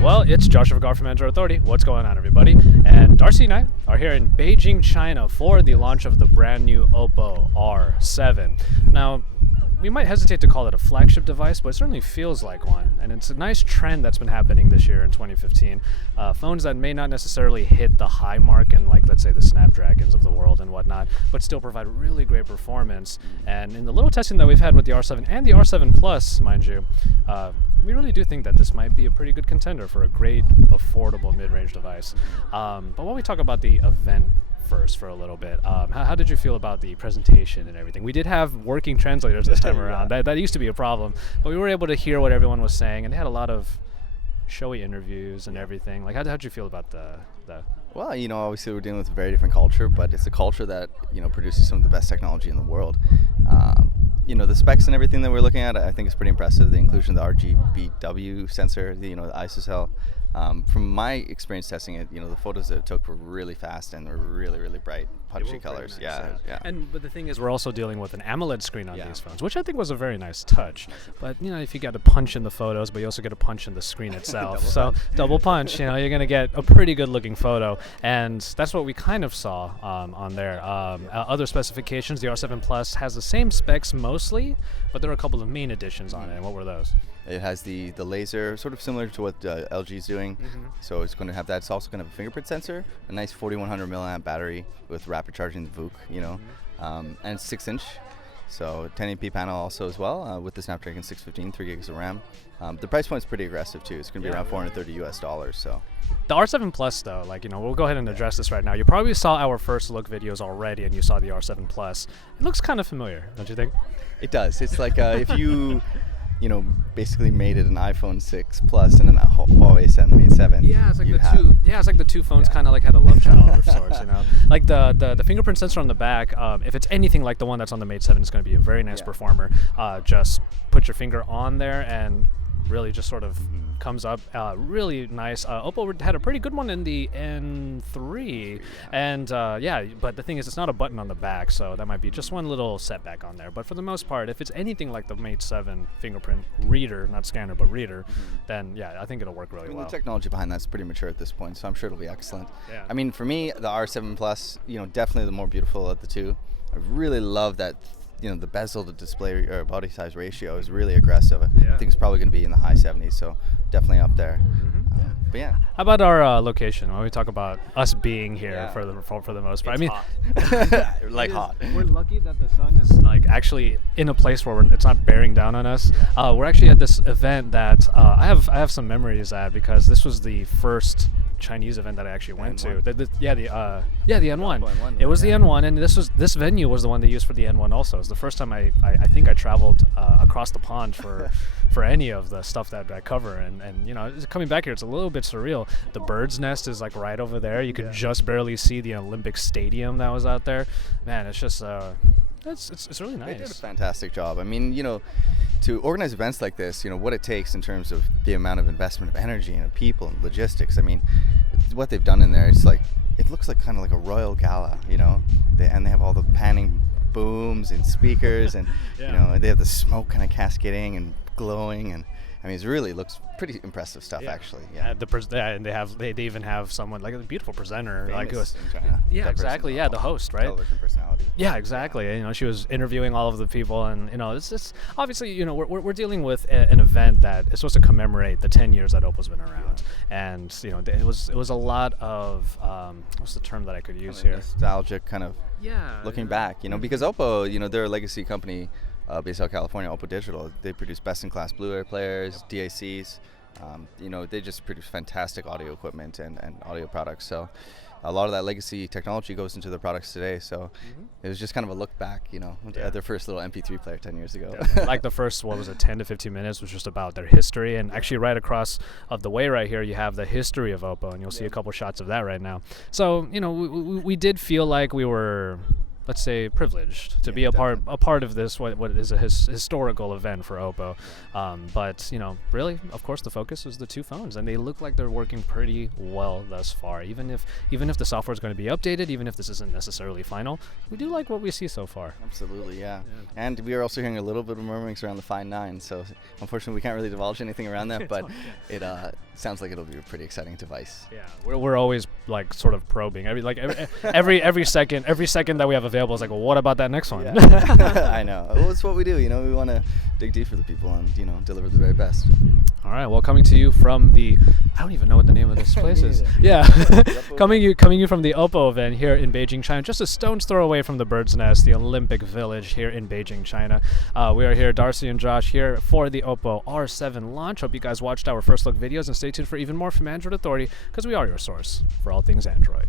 Well, it's Joshua Vergara from Android Authority. What's going on, everybody? And Darcy and I are here in Beijing, China for the launch of the brand new Oppo R7. Now, we might hesitate to call it a flagship device, but it certainly feels like one. And it's a nice trend that's been happening this year in 2015. Phones that may not necessarily hit the high mark in, like, let's say, the Snapdragons of the world and whatnot, but still provide really great performance. And in the little testing that we've had with the R7 and the R7 Plus, mind you, we really do think that this might be a pretty good contender for a great, affordable mid-range device. But while we talk about the event first for a little bit, how did you feel about the presentation and everything? We did have working translators this time around. That used to be a problem, but we were able to hear what everyone was saying, and they had a lot of showy interviews and everything. Like, how'd you feel about the Well, obviously we're dealing with a very different culture, but it's a culture that, produces some of the best technology in the world. The specs and everything that we're looking at, I think is pretty impressive. The inclusion of the RGBW sensor, the ISOCELL. From my experience testing it, the photos that it took were really fast and were really, really bright, punchy colors. Nice, yeah. But the thing is, we're also dealing with an AMOLED screen on these phones, which I think was a very nice touch. But if you got to punch in the photos, but you also get to punch in the screen itself. Double punch. You're going to get a pretty good looking photo, and that's what we kind of saw on there. Other specifications, the R7 Plus has the same specs mostly, but there are a couple of main additions on it. And what were those? It has the laser, sort of similar to what LG is doing. So it's going to have that. It's also going to have a fingerprint sensor, a nice 4100 milliamp battery with rapid charging, the VOOC, and it's 6-inch. So 1080p panel also as well with the Snapdragon 615, 3 gigs of RAM. The price point is pretty aggressive too. It's going to be around $430 US. So. The R7 Plus, though, we'll go ahead and address this right now. You probably saw our first look videos already, and you saw the R7 Plus. It looks kind of familiar, don't you think? It does. It's like if you basically made it an iPhone 6 Plus and a Huawei Mate 7. Yeah, it's like it's like the two phones kind of like had a love child of sorts, Like the fingerprint sensor on the back, if it's anything like the one that's on the Mate 7, it's going to be a very nice performer. Just put your finger on there and really just sort of comes up really nice. Oppo had a pretty good one in the N3, and but the thing is, it's not a button on the back, so that might be just one little setback on there. But for the most part, if it's anything like the Mate 7 fingerprint reader, not scanner but reader, then I think it'll work really well. The technology behind that's pretty mature at this point, so I'm sure it'll be excellent. Yeah. I mean, for me, the R7 Plus, definitely the more beautiful of the two. I really love that. The bezel to display or body size ratio is really aggressive. I think it's probably going to be in the high 70s, so definitely up there. But yeah. How about our location? When we talk about us being here for the most part, it's hot. Hot. We're lucky that the sun is actually in a place where it's not bearing down on us. We're actually at this event that I have some memories at, because this was the first Chinese event that I actually went to. The N1. It was the N1, and this venue was the one they used for the N1 also. It was the first time I think I traveled across the pond for any of the stuff that I cover, and coming back here, it's a little bit surreal. The bird's nest is like right over there. You could just barely see the Olympic Stadium that was out there. Man, it's just it's really nice. They did a fantastic job. I mean, to organize events like this, what it takes in terms of the amount of investment of energy and of people and logistics. I mean, what they've done in there, it looks like kind of like a royal gala, and they have all the panning booms and speakers, and they have the smoke kind of cascading and glowing, and I mean, it really looks pretty impressive stuff, actually. Yeah. And they even have someone like a beautiful presenter, famous in China. Yeah, exactly. Yeah, the host, right? Television personality. Yeah, exactly. She was interviewing all of the people, and it's obviously we're dealing with an event that is supposed to commemorate the 10 years that Oppo's been around, and it was a lot of what's the term that I could use here? Nostalgic kind of. Looking back, because Oppo, they're a legacy company. Based out of California, Oppo Digital. They produce best-in-class Blu-ray players, DACs. They just produce fantastic audio equipment and audio products. So a lot of that legacy technology goes into their products today. So it was just kind of a look back, at their first little MP3 player 10 years ago. Like the first, 10 to 15 minutes was just about their history. And actually right across of the way right here, you have the history of Oppo, and you'll see a couple shots of that right now. So, we did feel like we were let's say, privileged to be a part of this what is a historical event for Oppo. But really, of course, the focus is the two phones, and they look like they're working pretty well thus far. Even if the software is going to be updated, even if this isn't necessarily final, we do like what we see so far. Absolutely, yeah. And we are also hearing a little bit of murmurings around the Find 9. So unfortunately, we can't really divulge anything around that, but it sounds like it'll be a pretty exciting device. Yeah, we're always like sort of probing. Every second that we have available is like, well, what about that next one? Yeah. I know. Well, it's what we do. We want to dig deep for the people and deliver the very best. All right. Well, coming to you from I don't even know what the name of this place is. Yeah, coming you from the Oppo event here in Beijing, China, just a stone's throw away from the Bird's Nest, the Olympic Village here in Beijing, China. We are here, Darcy and Josh, here for the Oppo R7 launch. Hope you guys watched our first look videos and stay tuned for even more from Android Authority, because we are your source for all things Android.